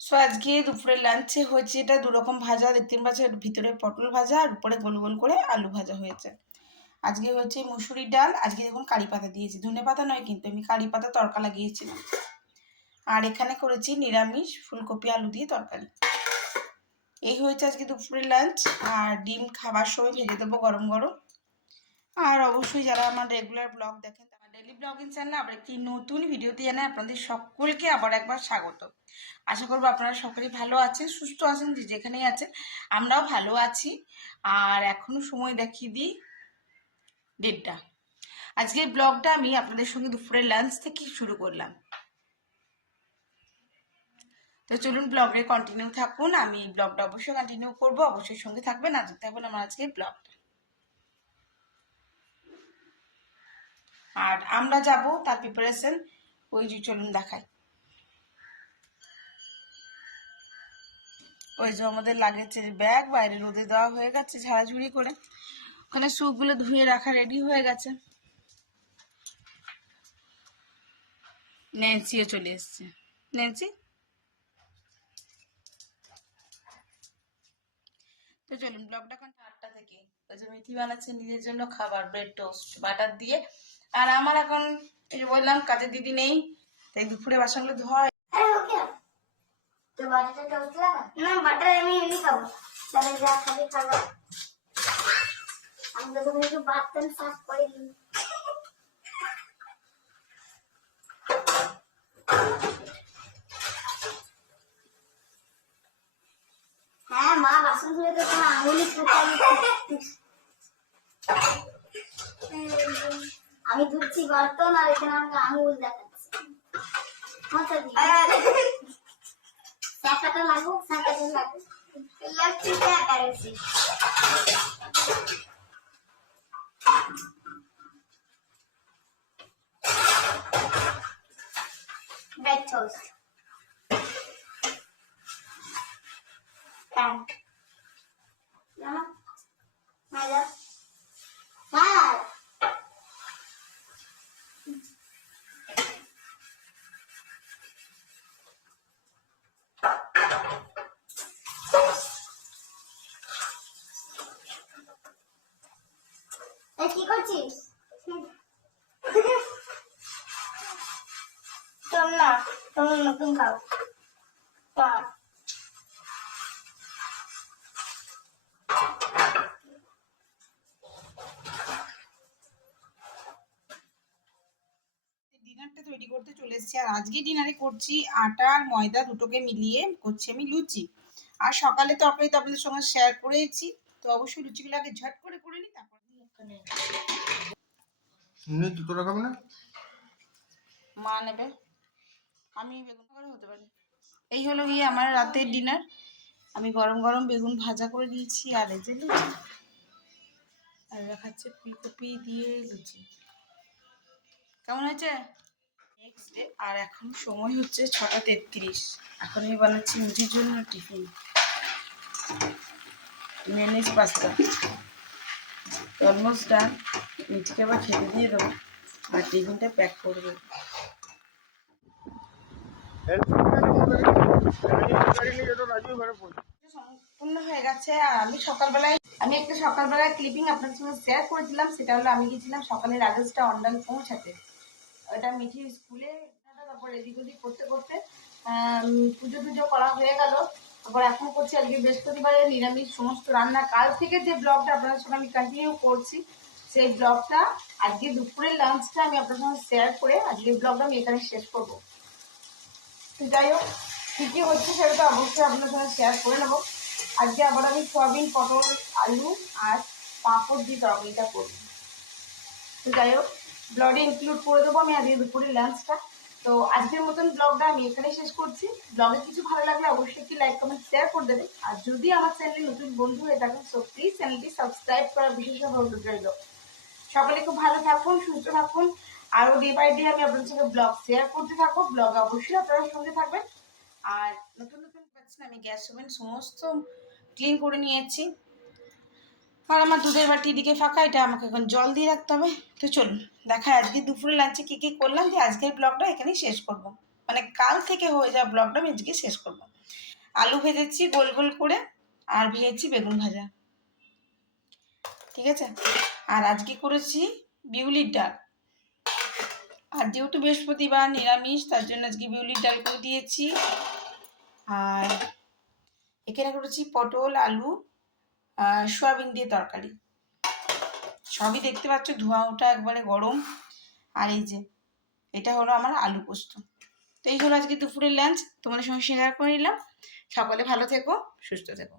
So আজকে দুপুরের লাঞ্চে হয়েছে এটা দুরকম ভাজা, দেখতেন পাচ্ছেন ভিতরে পটল ভাজা আর উপরে গোল গোল করে আলু ভাজা হয়েছে। আজকে হচ্ছে মুসুরির ডাল, আজকে দেখুন কারি পাতা দিয়েছি, ধনে পাতা নয় কিন্তু আমি কারি পাতা তড়কা লাগিয়েছিলাম। আর এখানে করেছি নিরামিষ ফুলকপি আলু দিয়ে তরকারি। এই হয়েছে আজকে দুপুরের লাঞ্চ। আর ডিম খাবার সময় ভেজে দেবো গরম গরম। আর অবশ্যই যারা আমার রেগুলার ব্লগ দেখেন, আমার ডেইলি ব্লগিং চ্যানেলে আবার একটি নতুন ভিডিওতে জানাই আপনাদের সকলকে আবার একবার স্বাগত। আশা করবো আপনারা সকলেই ভালো আছেন, সুস্থ আছেন, যে যেখানেই আছেন। আমরাও ভালো আছি। আর এখনো সময় দেখিয়ে দিই 1:30। আজকের ব্লগটা আমি আপনাদের সঙ্গে দুপুরের লাঞ্চ থেকে শুরু করলাম। তো চলুন ব্লগে কন্টিনিউ থাকুন, আমি ব্লগটা অবশ্যই কন্টিনিউ করবো, অবশ্যই সঙ্গে থাকবেন আর দেখতে থাকবেন আমার আজকের ব্লগটা। আর আমরা যাব তার প্রিপারেশন, ওই যে চলুন দেখাই। ওই যে আমাদের লাগেজের ব্যাগ বাইরে রোদে দেওয়া হয়ে গেছে ঝাড়াঝুড়ি করে, ওখানে শুগুলো ধুয়ে রাখা রেডি হয়ে গেছে। ন্যান্সিও চলে এসছে। ন্যান্সি, তো চলুন ব্লগটা এখন 8টা থেকে। ওই যে মিঠি বানাচ্ছে নিজের জন্য খাবার, ব্রেড টোস্ট বাটার দিয়ে। আর আমার এখন এই যে বললাম কাজের দিদি নেই, তাই দুপুরে বাসনগুলো ধোয়া। তো বাটারটা টোস্ট লাগা না, বাটার আমি এমনি খাবো, তাহলে যা খাবি খাবো। আমি তো তুমি একটু বাটন সাফ করে দিই। হ্যাঁ মা বাসন ধুলে তো তোমার আঙুলি আমি ধুচ্ছি বর্তন আর এখানে আমাকে আঙুল দেখাচ্ছে। শাখাটা লাগুক, শাখাটা লাগুক, লাগছে করেছি। ব্রেড টোস্ট প্যান না মাইদা হ্যাঁ কি করছিস? না তুমি নতুন খাও। ডিনারটা তৈরি করতে চলে এসেছি। আর আজকে ডিনারে করছি আটা আর ময়দা দুটোকে মিলিয়ে করছি আমি লুচি। আর সকালে তরকারি তো আপনাদের সঙ্গে শেয়ার করেছি, তো অবশ্যই লুচিগুলো আগে ঝট করে করে নিই, তারপর তোরা খাবে না, মা নেবে, আমি বেগুন করে হতে পারি। এই হলো গিয়ে আমার রাতের ডিনার। আমি গরম গরম বেগুন ভাজা করে দিয়েছি আর এই যে লুচি, আর দেখাচ্ছে ফুলকপি দিয়ে লুচি। কেমন হয়েছে? Next day. আর এখন সময় হচ্ছে 6টা 33। এখন আমি বানাচ্ছি মিঠির জন্য tiffin, mayonnaise pasta. Almost done. মিঠিকে আবার খেতে দিয়ে দেবো আর টিফিনটা প্যাক করে দেবো। সম্পূর্ণ হয়ে গেছে। আর আমি একটা সকালবেলায় ক্লিপিং আপনার সঙ্গে শেয়ার করেছিলাম, সেটা হলো আমি গেছিলাম সকালে রাজেশটা অন্ডাল পৌঁছাতে। ওটা মিঠির স্কুলে, তারপর এদিক ওদিক করতে করতে পুজো টুজো করা হয়ে গেল। তারপর এখন করছি আজকে বৃহস্পতিবারে নিরামিষ সমস্ত রান্না। কাল থেকে যে ব্লগটা আপনাদের সঙ্গে আমি কন্টিনিউ করছি, সেই ব্লগটা আজকে দুপুরের লাঞ্চটা আমি আপনার সঙ্গে শেয়ার করে আজকের ব্লগটা আমি এখানে শেষ করবো। যাই হোক, কী কী হচ্ছে সেটা তো অবশ্যই আপনার সঙ্গে শেয়ার করে নেবো। আজকে আবার আমি সয়াবিন পটল আলু আর পাঁপড় দিয়ে তরকারিটা করবো। তো যাই হোক, ব্লগে ইনক্লুড করে দেবো আমি আজকে দুপুরের লাঞ্চটা। তো আজকের মতন ব্লগটা আমি এখানেই শেষ করছি। ব্লগে কিছু ভালো লাগলে অবশ্যই একটি লাইক কমেন্ট শেয়ার করে দেবেন। আর যদি আমার চ্যানেলে নতুন বন্ধু হয়ে থাকেন তো প্লিজ চ্যানেলটি সাবস্ক্রাইব করার বিশেষভাবে অনুরোধ রইল। সকলে খুব ভালো থাকুন, সুস্থ থাকুন। আরও ডে বাই ডে আমি আপনাদের সঙ্গে ব্লগ শেয়ার করতে থাকবো। ব্লগ অবশ্যই আপনারা সঙ্গে থাকবেন। আর নতুন নতুন পাচ্ছেন, আমি গ্যাস ওভেন সমস্ত ক্লিন করে নিয়েছি। আর আমার দুধের বাটি দিকে ফাঁকা, এটা আমাকে এখন জল দিয়ে রাখতে হবে। তো চলুন দেখা আজকে দুপুরে লাঞ্চে কী কী করলাম, যে আজকের ব্লগটা এখানেই শেষ করব। মানে কাল থেকে হয়ে যাওয়া ব্লগটা আমি আজকে শেষ করব। আলু ভেজেছি গোল গোল করে, আর ভেজেছি বেগুন ভাজা। ঠিক আছে, আর আজকে করেছি বিউলির ডাল। আর যেহেতু বৃহস্পতিবার নিরামিষ, তার জন্য আজকে বিউলির ডাল করে দিয়েছি। আর এখানে করেছি পটল আলু সয়াবিন দিয়ে তরকারি। সবই দেখতে পাচ্ছ, ধোঁয়া ওঠা একবারে গরম। আর এই যে এটা হলো আমার আলু পোস্ত। তো এই হলো আজকে দুপুরের লাঞ্চ, তোমাদের সঙ্গে শেয়ার করে নিলাম। সকলে ভালো থেকো, সুস্থ থেকো।